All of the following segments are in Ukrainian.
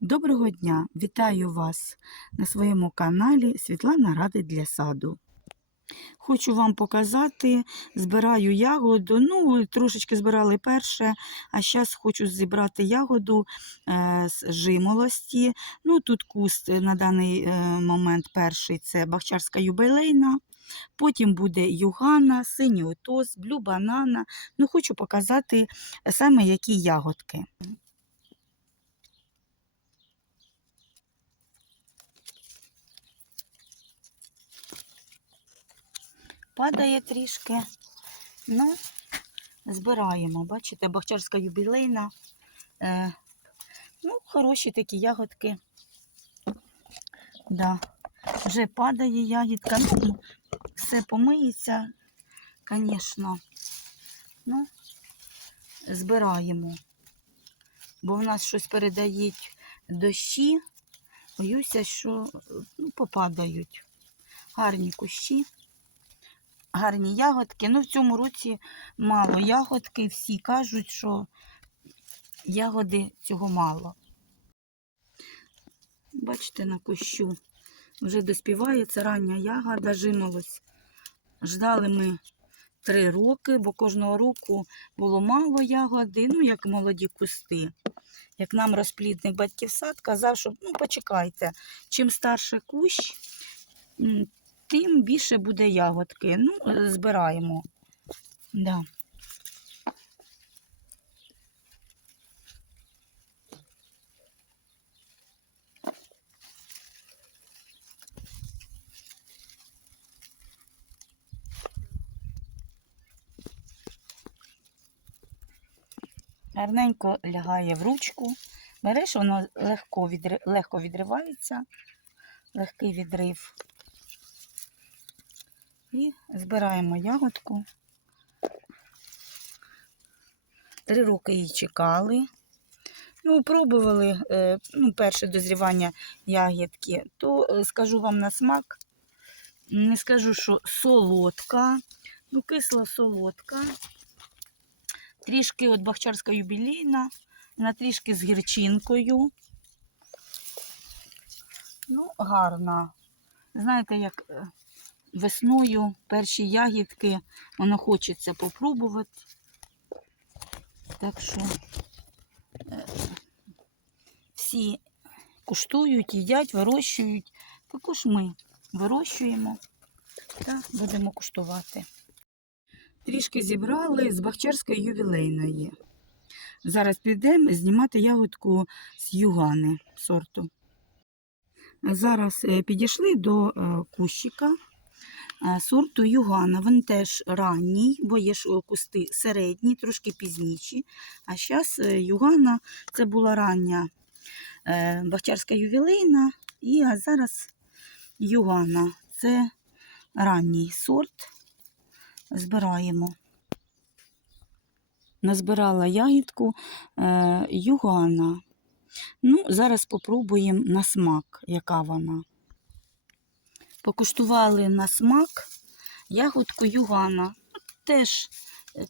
Доброго дня! Вітаю вас на своєму каналі Світлана Радить для саду. Хочу вам показати, збираю ягоду. Ну, трошечки збирали перше, а зараз хочу зібрати ягоду е, з жимолості. Ну, тут куст на даний е, момент перший це бахчарська юбилейна. Потім буде югана, синій отос, блю банана. Ну, хочу показати саме які ягодки. Падає трішки. Ну, збираємо. Бачите, бахчарська юбілейна. Е, ну, хороші такі ягодки. Да. Вже падає ягідка. Ну, все помиється, звісно. Ну, збираємо. Бо в нас щось передають дощі. Боюся, що ну, попадають. Гарні кущі гарні ягодки. Ну, в цьому році мало ягодки. Всі кажуть, що ягоди цього мало. Бачите, на кущу вже доспіває це рання ягода, жимолось. Ждали ми три роки, бо кожного року було мало ягоди, ну, як молоді кусти. Як нам розплідник батьків сад казав, що ну, почекайте, чим старше кущ, тим більше буде ягодки. Ну, е, збираємо. Да. Гарненько лягає в ручку. Береш, воно легко, відри... легко відривається, легкий відрив. І збираємо ягодку. Три роки її чекали. Ну, пробували е, ну, перше дозрівання ягідки, то е, скажу вам на смак. Не скажу, що солодка, ну, кисла солодка. Трішки от бахчарська юбілейна, вона трішки з гірчинкою. Ну, гарна. Знаєте, як е, весною перші ягідки, воно хочеться попробувати. Так що е, всі куштують, їдять, вирощують. Також ми вирощуємо та будемо куштувати. Трішки зібрали з Бахчарської ювілейної. Зараз підемо знімати ягодку з югани сорту. Зараз е, підійшли до е, кущика сорту югана. Він теж ранній, бо є ж кусти середні, трошки пізніші. А зараз югана це була рання бахчарська ювілейна, і а зараз югана це ранній сорт. Збираємо. Назбирала ягідку е, югана. Ну, зараз спробуємо на смак, яка вона. Покуштували на смак ягодку югана. Теж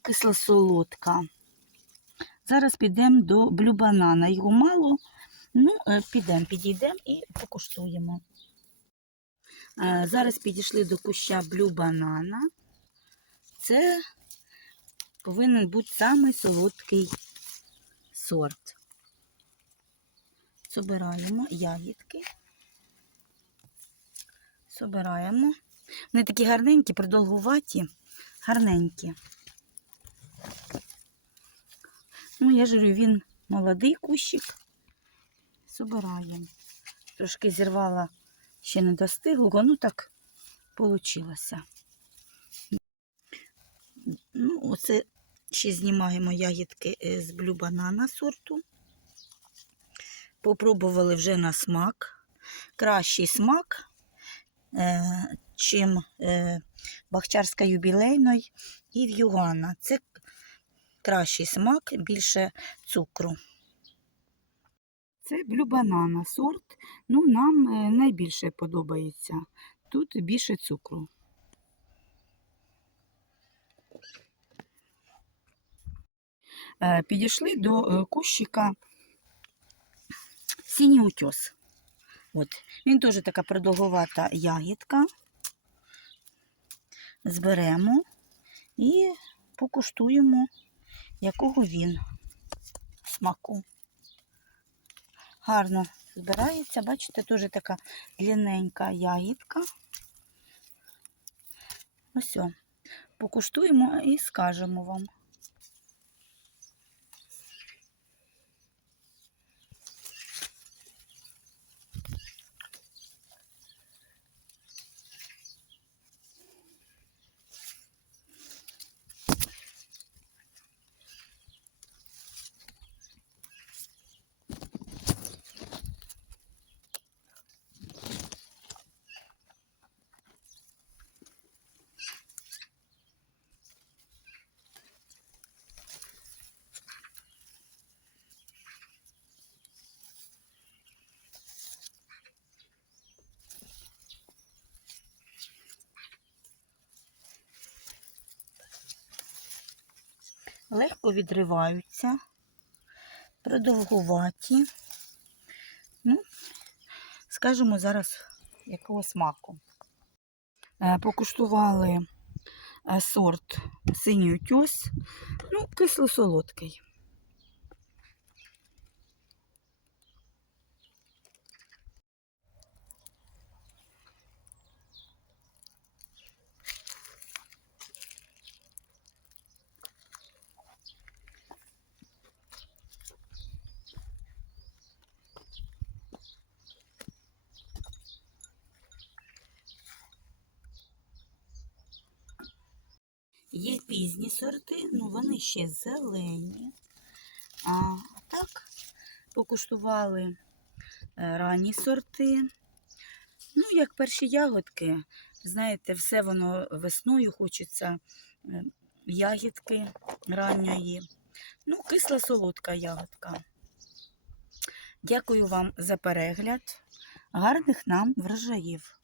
кисла солодка. Зараз підемо до блюбанана. Його мало, ну, е, підемо, підійдемо і покуштуємо. Е, Зараз підійшли до куща блюбанана. Це повинен бути самий солодкий сорт. Собираємо ягідки. Собираємо. Вони такі гарненькі, продовгуваті, гарненькі. Ну, я ж він молодий кущик. Собираємо. Трошки зірвала, ще не достигло, ну так вийшло. Ну, оце ще знімаємо ягідки е, з блю сорту. Попробували вже на смак. Кращий смак, чим е, бахчарська юбілейної і в'югана. Це кращий смак, більше цукру. Це блю банана сорт. Ну, нам е, найбільше подобається. Тут більше цукру. Е, Підійшли до е, кущика синій утьос. От. Він теж така продовгувата ягідка. Зберемо і покуштуємо, якого він смаку. Гарно збирається, бачите, теж така длинненька ягідка. Ось. Покуштуємо і скажемо вам. Легко відриваються, продовгуваті. Ну, скажемо зараз, якого смаку. Е, Покуштували е, сорт синій утюс, ну, кисло-солодкий. Є пізні сорти, ну вони ще зелені. А так, покуштували е, ранні сорти. Ну, як перші ягодки, знаєте, все воно весною хочеться е, ягідки ранньої. Ну, кисла солодка ягодка. Дякую вам за перегляд. Гарних нам врожаїв!